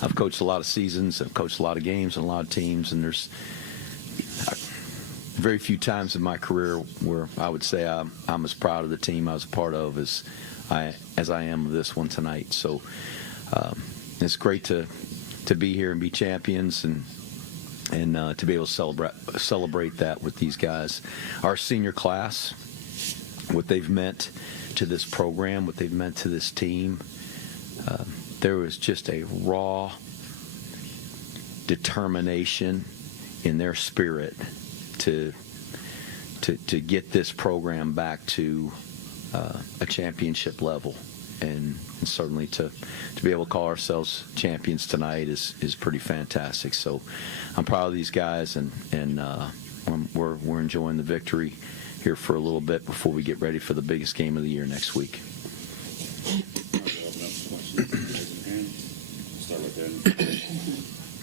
I've coached a lot of seasons, I've coached a lot of games and a lot of teams, and there's very few times in my career where I would say I'm as proud of the team I was a part of as I am of this one tonight. So it's great to be here and be champions and to be able to celebrate that with these guys. Our senior class, what they've meant to this program, what they've meant to this team, there was just a raw determination in their spirit to get this program back to a championship level, and certainly to be able to call ourselves champions tonight is pretty fantastic. So I'm proud of these guys, and we're enjoying the victory here for a little bit before we get ready for the biggest game of the year next week.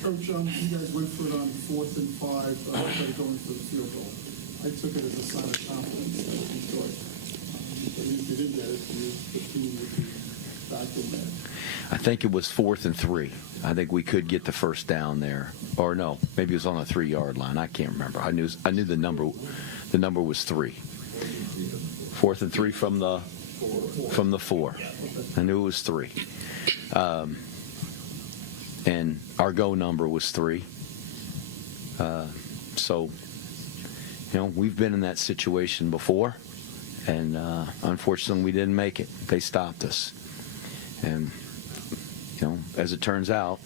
Coach, you guys went for it on 4th and 5, instead of going for the field goal. I took it as a sign of confidence that you thought, if you didn't get it, the team would be back in there. I think it was 4th and 3. I think we could get the first down there, or no, maybe it was on the 3-yard line. I can't remember. I knew the number. The number was 3. 4th and 3 from the 4. I knew it was 3. And our go number was 3. So, we've been in that situation before, and unfortunately we didn't make it. They stopped us. And, as it turns out,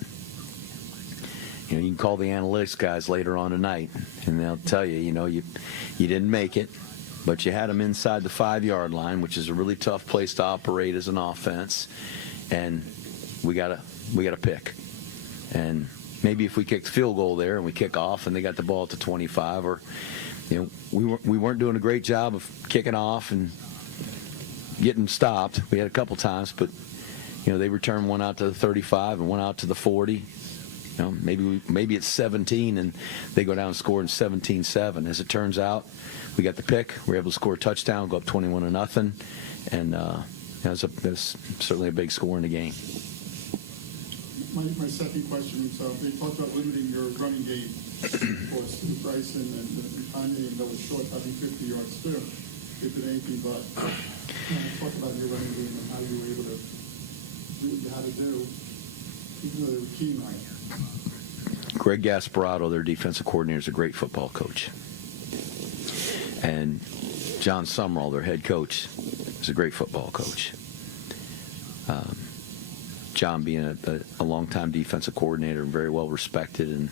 you can call the analytics guys later on tonight, and they'll tell you, you didn't make it, but you had them inside the 5-yard line, which is a really tough place to operate as an offense, and we got to pick. And maybe if we kick the field goal there and we kick off and they got the ball at the 25, or we weren't doing a great job of kicking off and getting stopped. We had a couple times, but they returned one out to the 35 and one out to the 40. Maybe it's 17 and they go down and score in 17-7. As it turns out, we got the pick. We're able to score a touchdown, go up 21-0, and that's certainly a big score in the game. My second question is, they talked about limiting your running game, of course, with Bryson and Kanye, and that was short, having 50 yards too, if it anything but. Talk about your running game and how you were able to do what you had to do, even though they were key night. Greg Gasparato, their defensive coordinator, is a great football coach. And John Sumrall, their head coach, is a great football coach. John being a longtime defensive coordinator, very well respected, and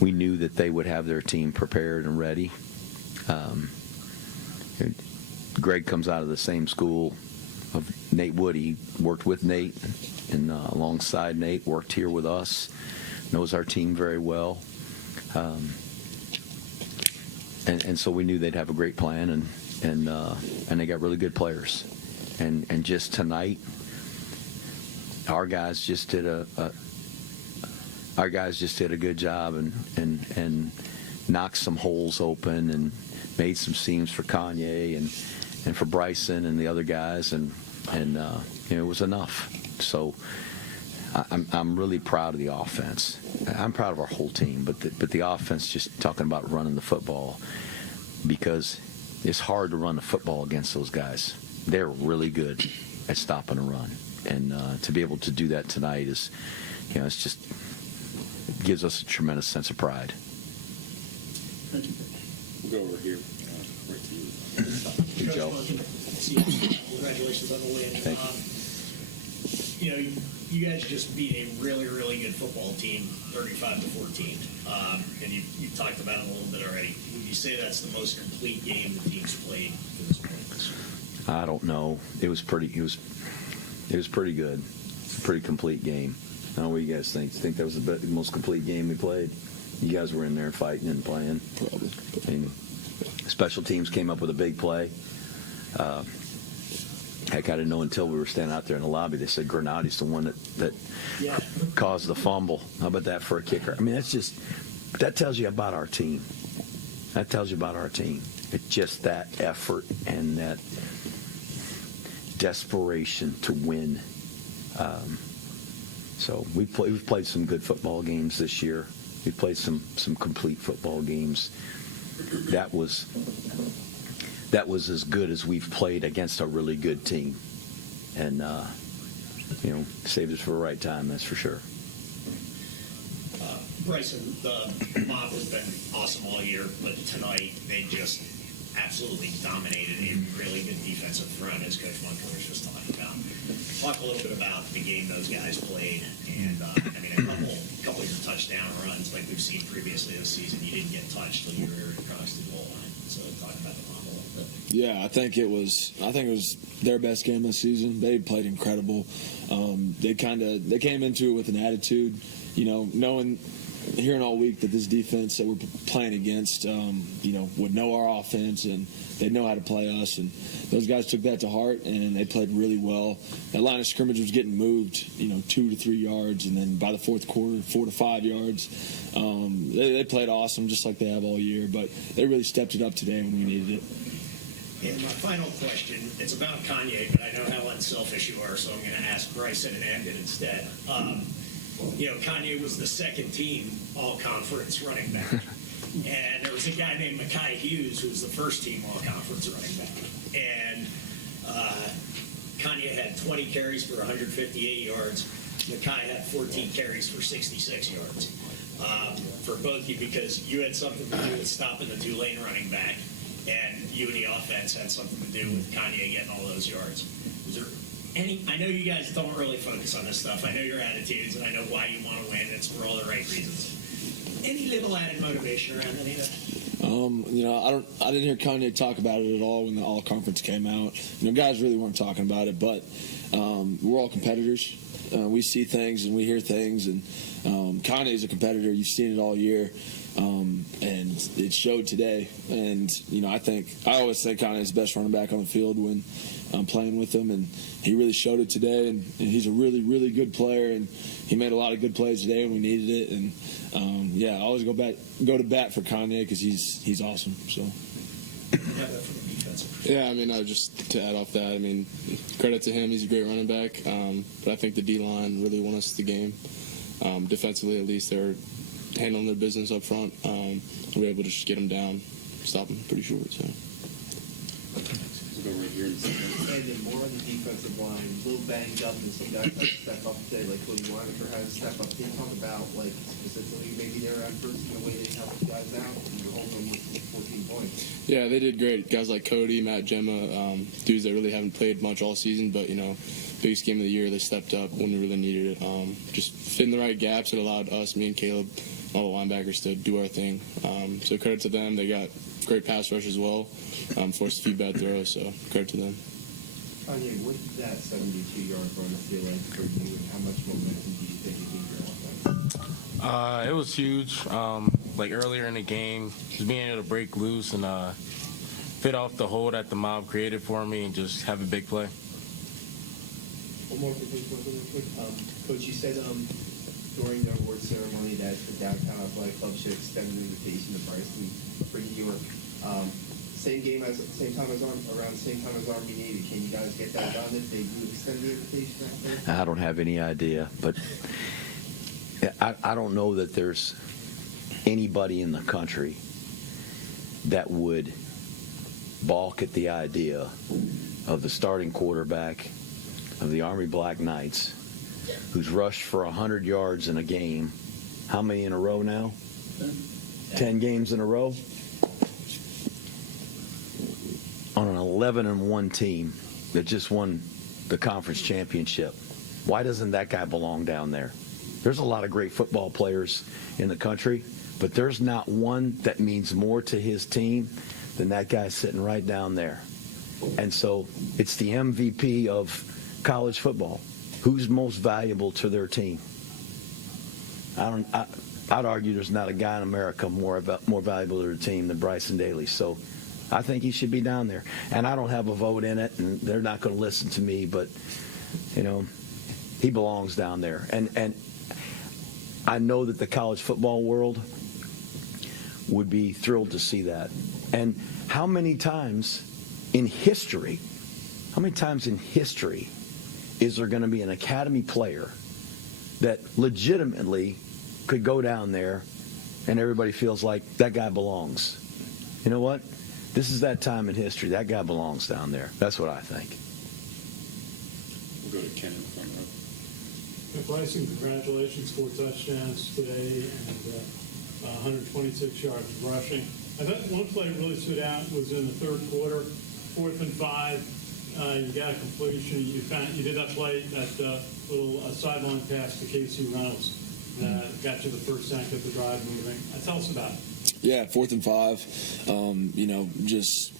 we knew that they would have their team prepared and ready. Greg comes out of the same school of Nate Wood. He worked with Nate and alongside Nate, worked here with us, knows our team very well. And so we knew they'd have a great plan, and they got really good players. And just tonight, our guys just did a good job and knocked some holes open and made some seams for Kanye and for Bryson and the other guys, and it was enough. So I'm really proud of the offense. I'm proud of our whole team, but the offense, just talking about running the football, because it's hard to run the football against those guys. They're really good at stopping a run. And to be able to do that tonight is, it gives us a tremendous sense of pride. Thank you. We'll go over here. Right to you. Joe. Congratulations on the win. Thank you. You guys just beat a really, really good football team, 35-14. And you talked about it a little bit already. Would you say that's the most complete game the team's played to this point? I don't know. It was pretty good. It's a pretty complete game. I don't know what you guys think. You think that was the most complete game we played? You guys were in there fighting and playing. Probably. Special teams came up with a big play. Heck, I didn't know until we were standing out there in the lobby. They said Granati's the one that caused the fumble. How about that for a kicker? I mean, that tells you about our team. It's just that effort and that desperation to win. So we've played some good football games this year. We played some complete football games. That was as good as we've played against a really good team, and saved us for the right time. That's for sure. Bryson, the mob has been awesome all year, but tonight they just absolutely dominated a really good defensive front, as Coach Monken was just talking about. Talk a little bit about the game those guys played, and a couple of your touchdown runs like we've seen previously this season. You didn't get touched till you were across the goal line. So talk about the mob a little bit. Yeah, I think it was their best game this season. They played incredible. They came into it with an attitude, knowing, hearing all week that this defense that we're playing against, would know our offense and they'd know how to play us. And those guys took that to heart and they played really well. That line of scrimmage was getting moved, 2 to 3 yards, and then by the fourth quarter, 4 to 5 yards. They played awesome, just like they have all year. But they really stepped it up today when we needed it. And my final question, it's about Kanye, but I know how unselfish you are, so I'm going to ask Bryson and Andon instead. Kanye was the second team all-conference running back. And there was a guy named Michie Hughes who was the first team all-conference running back. And Kanye had 20 carries for 158 yards. Michie had 14 carries for 66 yards. For both of you, because you had something to do with stopping the Tulane running back, and you and the offense had something to do with Kanye getting all those yards. Was there I know you guys don't really focus on this stuff. I know your attitudes, and I know why you want to win. It's for all the right reasons. Any little added motivation around any of that? I didn't hear Kanye talk about it at all when the all conference came out. Guys really weren't talking about it, but we're all competitors. We see things and we hear things, and Kanye's a competitor. You've seen it all year. And it showed today. And, I always think Kanye's the best running back on the field when I'm playing with him. And he really showed it today. And he's a really, really good player. And he made a lot of good plays today when we needed it. And, I always go to bat for Kanye because he's awesome. So. Yeah, just to add off that, credit to him. He's a great running back. But I think the D-line really won us the game. Defensively, at least, they're handling their business up front. We were able to just get them down, stop them pretty short. So. Go right here. And more on the defensive line, a little banged up, and some guys had to step up today, like Cody Weineker had to step up. Can you talk about, specifically maybe their efforts and the way they helped you guys out and you're holding them with 14 points? Yeah, they did great. Guys like Cody, Matt, Gemma, dudes that really haven't played much all season, but, biggest game of the year, they stepped up when we really needed it. Just fitting the right gaps. It allowed us, me and Caleb, all the linebackers to do our thing. So credit to them. They got great pass rush as well. Forced a few bad throws, so credit to them. Kanye, what did that 72-yard run feel like for you, and how much momentum do you think it gave your offense? It was huge. Earlier in the game, just being able to break loose and fit off the hold that the mob created for me and just have a big play. One more quick. Coach, you said during the award ceremony that the Downtown Athletic Club should extend an invitation to Bryson for New York. Same time as Army Navy. Can you guys get that done if they do extend the invitation that day? I don't have any idea, but I don't know that there's anybody in the country that would balk at the idea of the starting quarterback of the Army Black Knights, who's rushed for 100 yards in a game. How many in a row now? 10 games in a row? On an 11-1 team that just won the conference championship. Why doesn't that guy belong down there? There's a lot of great football players in the country, but there's not one that means more to his team than that guy sitting right down there. And so it's the MVP of college football. Who's most valuable to their team? I'd argue there's not a guy in America more valuable to their team than Bryson Daly. So I think he should be down there. And I don't have a vote in it, and they're not going to listen to me, but, he belongs down there. And I know that the college football world would be thrilled to see that. And how many times in history is there going to be an academy player that legitimately could go down there and everybody feels like that guy belongs. You know what? This is that time in history. That guy belongs down there. That's what I think. We'll go to Ken in the front row. Bryson, congratulations, 4 touchdowns today and 126 yards rushing. I thought one play that really stood out was in the third quarter, 4th and 5. You got a completion. You did that play, that little sideline pass to Casey Reynolds that got you the first sack of the drive moving. Tell us about it. Yeah, 4th and 5. Just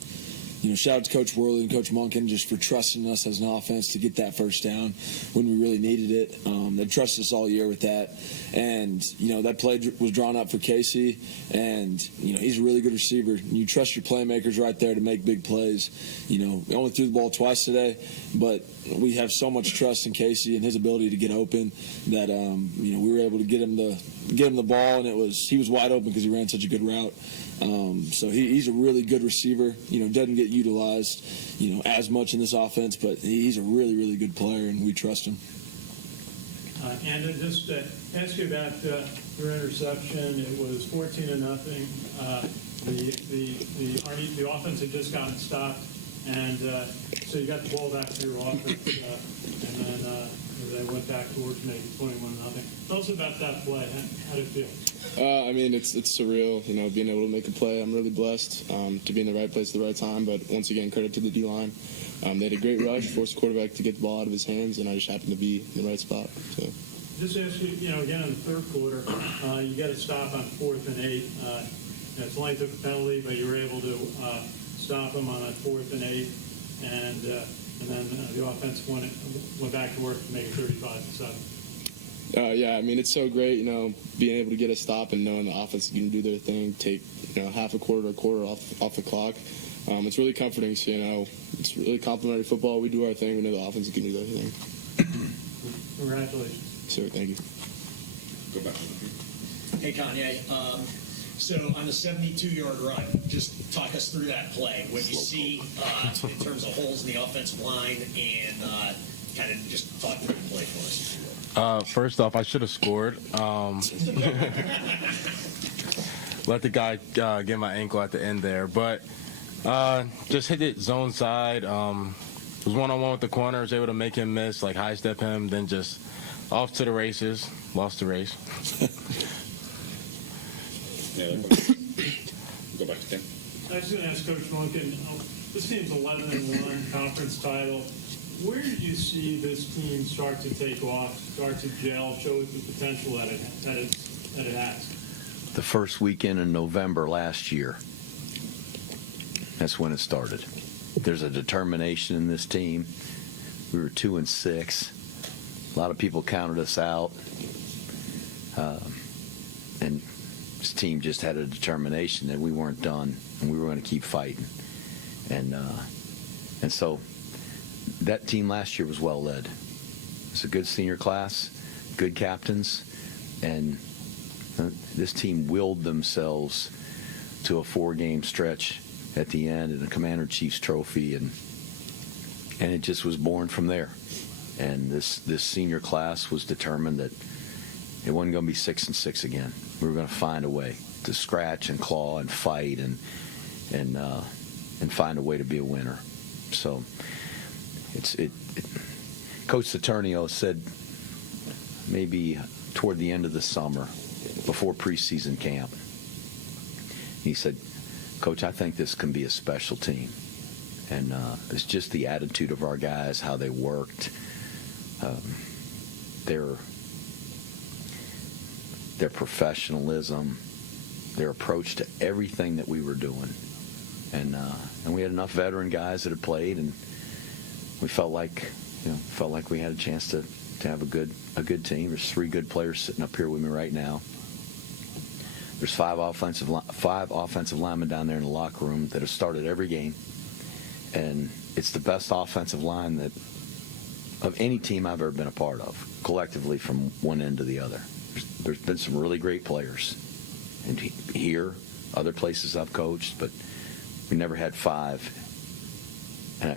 shout out to Coach Worley and Coach Monken just for trusting us as an offense to get that first down when we really needed it. They trusted us all year with that. And, that play was drawn up for Casey. And, he's a really good receiver. You trust your playmakers right there to make big plays. We only threw the ball twice today, but we have so much trust in Casey and his ability to get open that, we were able to get him the ball, and he was wide open because he ran such a good route. So he's a really good receiver. Doesn't get utilized, as much in this offense, but he's a really, really good player, and we trust him. And just to ask you about your interception, it was 14-0. The offense had just gotten stopped, and so you got the ball back to your offense, and then they went back towards maybe 21-0. Tell us about that play. How did it feel? It's surreal, being able to make a play. I'm really blessed to be in the right place at the right time, but once again, credit to the D-line. They had a great rush, forced the quarterback to get the ball out of his hands, and I just happened to be in the right spot. So. Just ask you, again, in the third quarter, you got to stop on 4th and 8. It's only took a penalty, but you were able to stop him on a 4th and 8, and then the offense went back to work to make it 35-7. Yeah, it's so great, being able to get a stop and knowing the offense is going to do their thing, take, half a quarter or a quarter off the clock. It's really comforting. So, it's really complimentary football. We do our thing. We know the offense is going to do their thing. Congratulations. So, thank you. Go back. Hey, Kanye. So on the 72-yard run, just talk us through that play. What you see in terms of holes in the offensive line, and kind of just talk through the play for us. First off, I should have scored. Let the guy get my ankle at the end there, but just hit it zone side. Was one-on-one with the corner, was able to make him miss, like high step him, then just off to the races. Lost the race. Yeah, go back to Ken. I was going to ask Coach Monken, this team's 11-1 conference title. Where did you see this team start to take off, start to gel, show the potential that it has? The first weekend in November last year. That's when it started. There's a determination in this team. We were 2-6. A lot of people counted us out. And this team just had a determination that we weren't done and we were going to keep fighting. And so that team last year was well led. It's a good senior class, good captains, and this team willed themselves to a 4-game stretch at the end and a Commander-in-Chief's trophy, and it just was born from there. And this senior class was determined that it wasn't going to be 6-6 again. We were going to find a way to scratch and claw and fight and find a way to be a winner. So Coach Saturnio said maybe toward the end of the summer, before preseason camp, he said, "Coach, I think this can be a special team." And it's just the attitude of our guys, how they worked, their professionalism, their approach to everything that we were doing. And we had enough veteran guys that had played, and we felt like we had a chance to have a good team. There's 3 good players sitting up here with me right now. There's 5 offensive linemen down there in the locker room that have started every game, and it's the best offensive line of any team I've ever been a part of, collectively from one end to the other. There's been some really great players, and here, other places I've coached, but we never had 5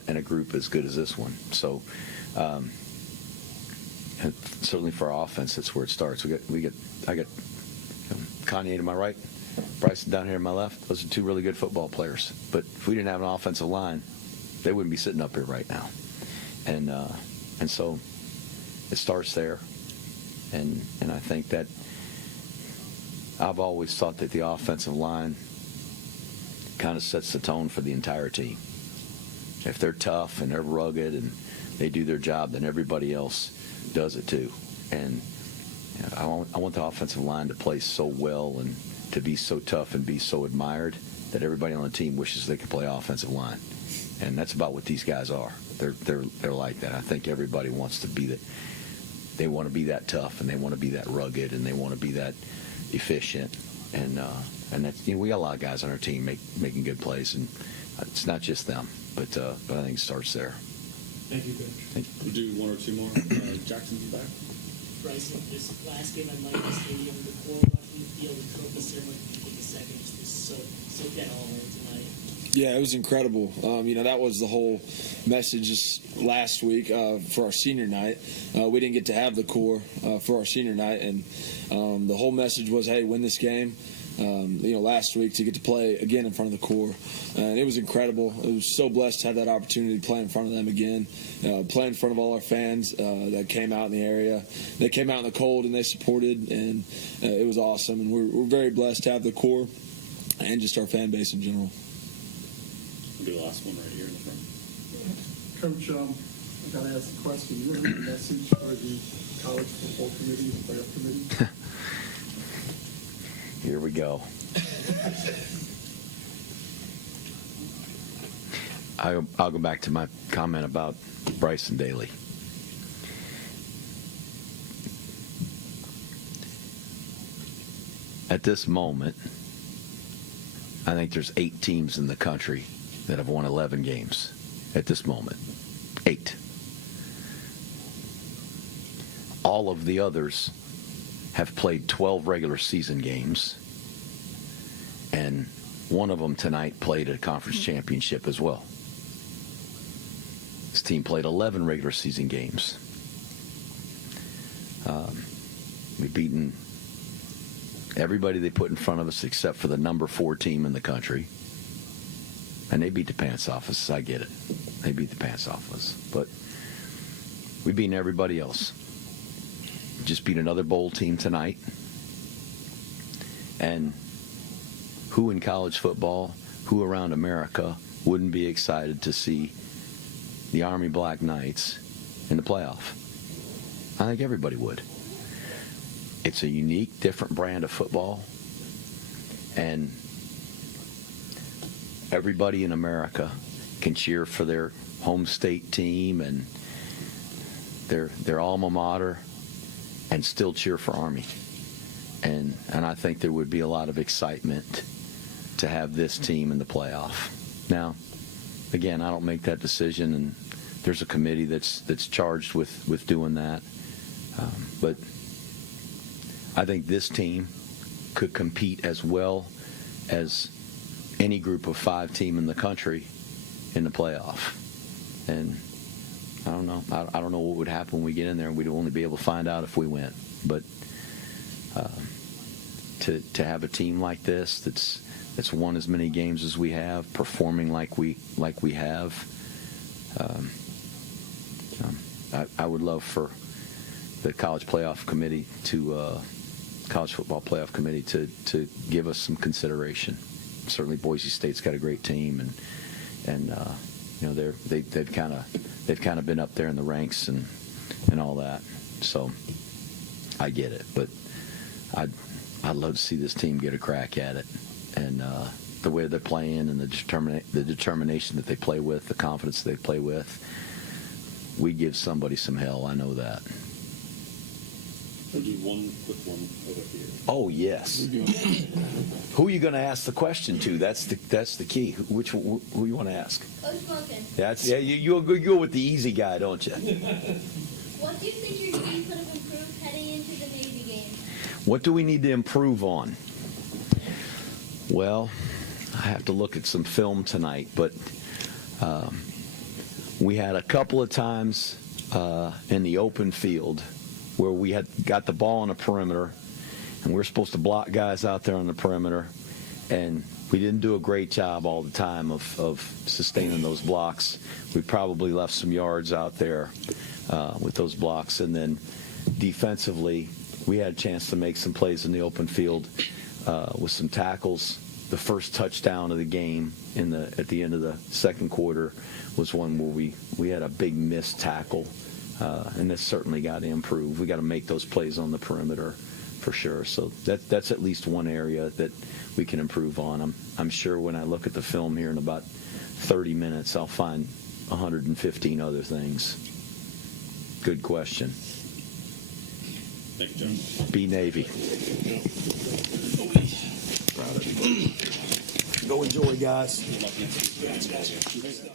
in a group as good as this one. So and certainly for our offense, that's where it starts. I got Kanye to my right, Bryson down here to my left. Those are two really good football players. But if we didn't have an offensive line, they wouldn't be sitting up here right now. And so it starts there. And I think that I've always thought that the offensive line kind of sets the tone for the entire team. If they're tough and they're rugged and they do their job, then everybody else does it too. And I want the offensive line to play so well and to be so tough and be so admired that everybody on the team wishes they could play offensive line. And that's about what these guys are. They're like that. I think everybody wants to be that. They want to be that tough and they want to be that rugged and they want to be that efficient. And that's, we got a lot of guys on our team making good plays, and it's not just them. But I think it starts there. Thank you, Coach. We'll do one or two more. Jackson's back. Bryson, this last game at Michael Stadium, the core rushing the field, the trophy ceremony, take a second, just was so dead on tonight. Yeah, it was incredible. That was the whole message just last week for our senior night. We didn't get to have the core for our senior night, and the whole message was, hey, win this game. Last week to get to play again in front of the core. And it was incredible. I was so blessed to have that opportunity to play in front of them again, play in front of all our fans that came out in the area. They came out in the cold and they supported, and it was awesome. And we're very blessed to have the core and just our fan base in general. We'll do the last one right here in the front. Coach, I got to ask the question. You have a message for the college football committee, the playoff committee? Here we go. I'll go back to my comment about Bryson Daly. At this moment, I think there's 8 teams in the country that have won 11 games. At this moment, 8. All of the others have played 12 regular season games, and one of them tonight played a conference championship as well. This team played 11 regular season games. We've beaten everybody they put in front of us except for the number 4 team in the country, and they beat the pants off us. I get it. They beat the pants off us, but we've beaten everybody else. Just beat another bowl team tonight. And who in college football, who around America wouldn't be excited to see the Army Black Knights in the playoff? I think everybody would. It's a unique, different brand of football. And everybody in America can cheer for their home state team and their alma mater and still cheer for Army. And I think there would be a lot of excitement to have this team in the playoff. Now, again, I don't make that decision, and there's a committee that's charged with doing that. But I think this team could compete as well as any group of 5 team in the country in the playoff. And I don't know. I don't know what would happen when we get in there. We'd only be able to find out if we win. But to have a team like this that's won as many games as we have, performing like we have, I would love for the college playoff committee college football playoff committee to give us some consideration. Certainly, Boise State's got a great team, and they've kind of been up there in the ranks and all that. So I get it, but I'd love to see this team get a crack at it, and the way they're playing and the determination that they play with, the confidence they play with, we give somebody some hell. I know that. I'll do one quick one over here. Oh yes. Who are you going to ask the question to? That's the key. Who you want to ask? Coach Monken. Yeah. You go with the easy guy, don't you? What do you think your team could have improved heading into the Navy game? What do we need to improve on? Well, I have to look at some film tonight, but we had a couple of times in the open field where we had got the ball on the perimeter, and we were supposed to block guys out there on the perimeter, and we didn't do a great job all the time of sustaining those blocks. We probably left some yards out there with those blocks. And then defensively, we had a chance to make some plays in the open field with some tackles. The first touchdown of the game at the end of the second quarter was one where we had a big missed tackle, and this certainly got to improve. We got to make those plays on the perimeter for sure. So that's at least one area that we can improve on. I'm sure when I look at the film here in about 30 minutes, I'll find 115 other things. Good question. Thank you, John. Be Navy. Go enjoy, guys. Good luck next week.